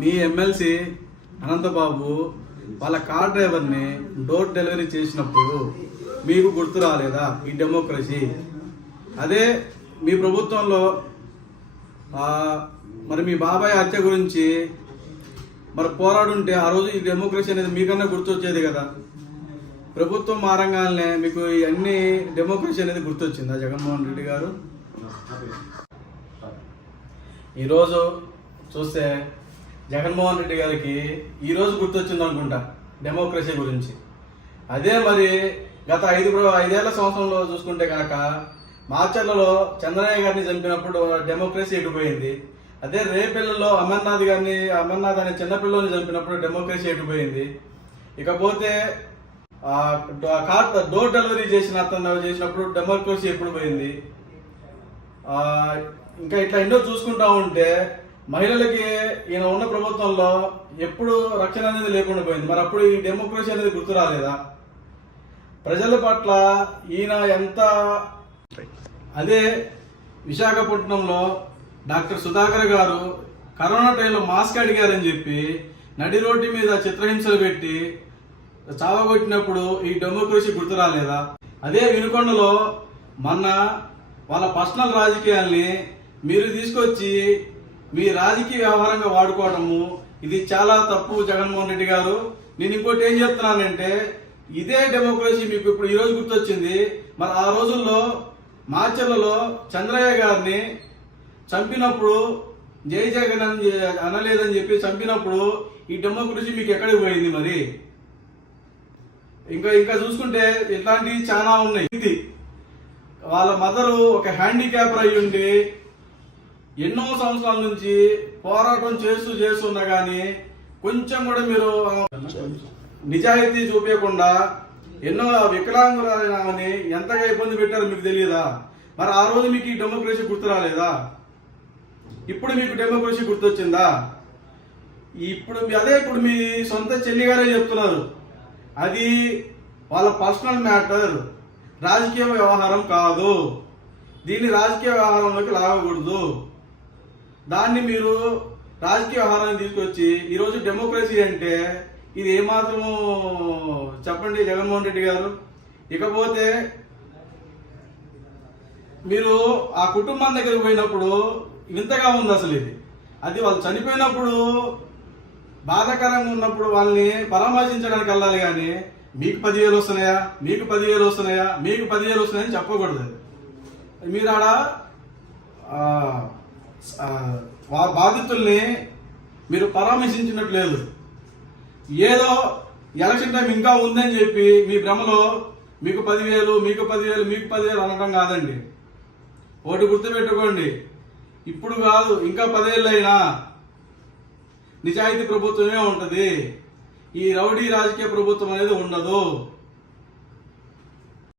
మీ MLC Anantha Babu వాళ్ళ car డ్రైవర్ని door delivery చేసినప్పుడు మీకు గుర్తు రాలేదా ఈ డెమోక్రసీ? అదే మీ ప్రభుత్వంలో మరి మీ బాబాయ్ హత్య గురించి మరి పోరాడుంటే ఆ రోజు ఈ డెమోక్రసీ అనేది మీకన్నా గుర్తొచ్చేది కదా. ప్రభుత్వం మారంగానే మీకు అన్ని డెమోక్రసీ అనేది గుర్తొచ్చిందా జగన్మోహన్ రెడ్డి గారు? ఈరోజు చూస్తే జగన్మోహన్ రెడ్డి గారికి ఈరోజు గుర్తొచ్చింది అనుకుంటా డెమోక్రసీ గురించి. అదే మరి గత 5 సంవత్సరంలో చూసుకుంటే కనుక మార్చర్లలో చంద్రయ్య గారిని చంపినప్పుడు డెమోక్రసీ ఎటుపోయింది. అదే రేపెల్లలో అమర్నాథ్ అనే చిన్నపిల్లని చంపినప్పుడు డెమోక్రసీ ఎటుపోయింది. ఇకపోతే డోర్ డెలివరీ చేసినప్పుడు డెమోక్రసీ ఎప్పుడు పోయింది. ఇంకా ఇట్లా ఎన్నో చూసుకుంటా ఉంటే మహిళలకి ఈయన ఉన్న ప్రభుత్వంలో ఎప్పుడు రక్షణ అనేది లేకుండా పోయింది. మరి అప్పుడు ఈ డెమోక్రసీ అనేది గుర్తు రాలేదా? ప్రజల పట్ల ఈయన ఎంత. అదే విశాఖపట్నంలో డాక్టర్ సుధాకర్ గారు కరోనా టైంలో మాస్క్ అడిగారని చెప్పి నడి రోడ్డు మీద చిత్రహింసలు పెట్టి చావగొట్టినప్పుడు ఈ డెమోక్రసీ గుర్తు రాలేదా? అదే వినుకొండలో మొన్న వాళ్ళ పర్సనల్ రాజకీయాల్ని మీరు తీసుకొచ్చి మీ రాజకీయ వ్యవహారంగా వాడుకోవడము ఇది చాలా తప్పు జగన్మోహన్ రెడ్డి గారు. నేను ఇంకోటి ఏం చెప్తున్నానంటే ఇదే డెమోక్రసీ మీకు ఇప్పుడు ఈ రోజు గుర్తొచ్చింది. మరి ఆ రోజుల్లో మార్చర్లలో చంద్రయ్య గారిని చంపినప్పుడు జై జగన్ అనలేదని చెప్పి చంపినప్పుడు ఈ డెమోక్రసీ మీకు ఎక్కడికి పోయింది? మరి ఇంకా చూసుకుంటే ఇట్లాంటివి చాలా ఉన్నాయి. ఇది వాళ్ళ మదరు ఒక హ్యాండిక్యాపర్ అయి ఉండి ఎన్నో సంవత్సరాల నుంచి పోరాటం చేస్తున్నా గానీ కొంచెం కూడా మీరు నిజాయితీ చూపించకుండా ఎన్నో వికలాంగులని ఎంతగా ఇబ్బంది పెట్టారో మీకు తెలియదా? మరి ఆ రోజు మీకు ఈ డెమోక్రసీ గుర్తు రాలేదా? ఇప్పుడు మీకు డెమోక్రసీ గుర్తొచ్చిందా? ఇప్పుడు మీ సొంత చెల్లి గారే చెప్తున్నారు అది వాళ్ళ పర్సనల్ మ్యాటర్, రాజకీయ వ్యవహారం కాదు, దీన్ని రాజకీయ వ్యవహారంలోకి లాగకూడదు. దాన్ని మీరు రాజకీయ వ్యవహారాన్ని తీసుకొచ్చి ఈరోజు డెమోక్రసీ అంటే ఇది ఏమాత్రము చెప్పండి జగన్మోహన్ రెడ్డి గారు. ఇకపోతే మీరు ఆ కుటుంబం దగ్గరికి పోయినప్పుడు వింతగా ఉంది అసలు ఇది. అది వాళ్ళు చనిపోయినప్పుడు బాధాకరంగా ఉన్నప్పుడు వాళ్ళని పరామర్శించడానికి వెళ్ళాలి కానీ మీకు 10,000 వస్తున్నాయా, మీకు 10,000 వస్తున్నాయా, మీకు 10,000 వస్తున్నాయని చెప్పకూడదు. మీరు ఆడ బాధితుల్ని మీరు పరామర్శించినట్లేదు. ఏదో ఎలక్షన్ టైం ఇంకా ఉందని చెప్పి మీ భ్రమలో మీకు 10,000 మీకు 10,000 మీకు 10,000 అనడం కాదండి. ఒకటి గుర్తుపెట్టుకోండి, ఇప్పుడు కాదు ఇంకా 10 ఏళ్ళు అయినా నిజాయితీ ప్రభుత్వమే ఉంటది. ఈ రౌడీ రాజకీయ ప్రభుత్వం అనేది ఉండదు.